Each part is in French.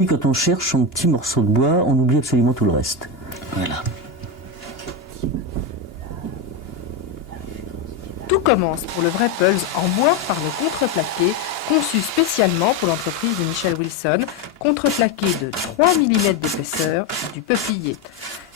Et quand on cherche son petit morceau de bois, on oublie absolument tout le reste. Voilà. Tout commence pour le vrai Pulse en bois par le contreplaqué, conçu spécialement pour l'entreprise de Michel Wilson, contreplaqué de 3 mm d'épaisseur du peuplier.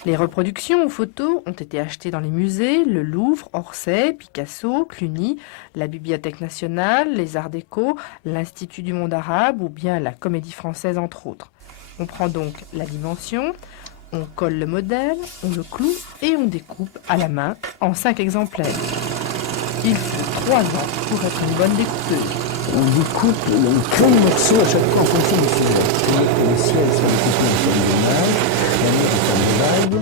Les reproductions ou photos ont été achetées dans les musées, le Louvre, Orsay, Picasso, Cluny, la Bibliothèque nationale, les Arts déco, l'Institut du monde arabe ou bien la Comédie française entre autres. On prend donc la dimension, on colle le modèle, on le cloue et on découpe à la main en 5 exemplaires. Il faut 3 ans pour être une bonne découpeuse. On découpe, on crée le morceau à chaque fois en fonction du sujet. C'est-à-dire que le ciel sera découpé en forme de nuage, la mer en forme de vague,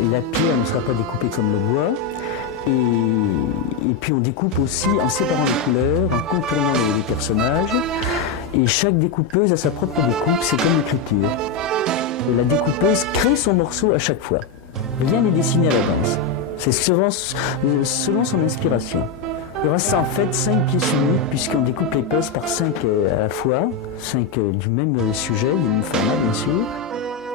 et la pierre ne sera pas découpée comme le bois. Et puis on découpe aussi en séparant les couleurs, en contournant les personnages. Et chaque découpeuse a sa propre découpe, c'est comme l'écriture. La découpeuse crée son morceau à chaque fois. Rien n'est dessiné à l'avance. C'est selon son inspiration. Il reste en fait 5 pièces uniques puisqu'on découpe les puzzles par 5 à la fois, 5 du même sujet, du même format bien sûr.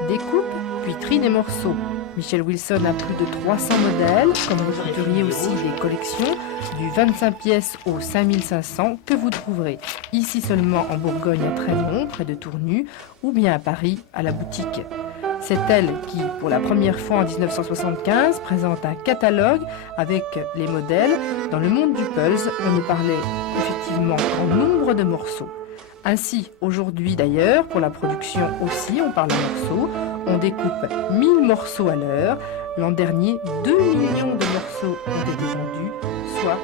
Découpe, puis tri des morceaux. Michel Wilson a plus de 300 modèles, comme vous trouveriez aussi des collections du 25 pièces au 5500 que vous trouverez ici seulement en Bourgogne à Trémont, près de Tournu, ou bien à Paris, à la boutique. C'est elle qui, pour la première fois en 1975, présente un catalogue avec les modèles. Dans le monde du Pulse, on nous parlait effectivement en nombre de morceaux. Ainsi, aujourd'hui d'ailleurs, pour la production aussi, on parle en morceaux. On découpe 1000 morceaux à l'heure. L'an dernier, 2 millions de morceaux ont été vendus, soit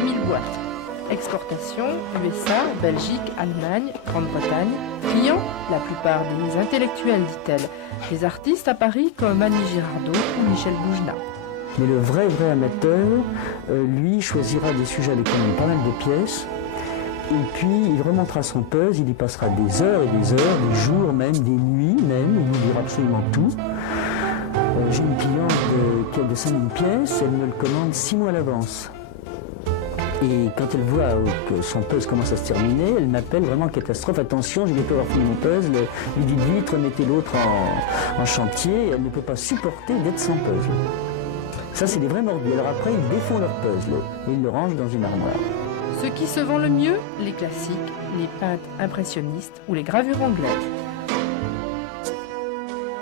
10 000 boîtes. Exportation, USA, Belgique, Allemagne, Grande-Bretagne. Clients, la plupart des intellectuels, dit-elle. Des artistes à Paris comme Annie Girardot ou Michel Boujna. Mais le vrai amateur, lui, choisira des sujets avec quand même pas mal de pièces. Et puis, il remontera son puzzle, il y passera des heures et des heures, des jours même, des nuits même, il oubliera absolument tout. J'ai une cliente qui a de 5000 pièces, elle me le commande 6 mois à l'avance. Et quand elle voit que son puzzle commence à se terminer, elle m'appelle vraiment en catastrophe. Attention, je vais bientôt avoir fini mon puzzle, lui dites vite, remettez l'autre en chantier. Elle ne peut pas supporter d'être sans puzzle. Ça, c'est des vrais mordus. Alors après, ils défont leur puzzle et ils le rangent dans une armoire. Ce qui se vend le mieux, les classiques, les peintres impressionnistes ou les gravures anglaises.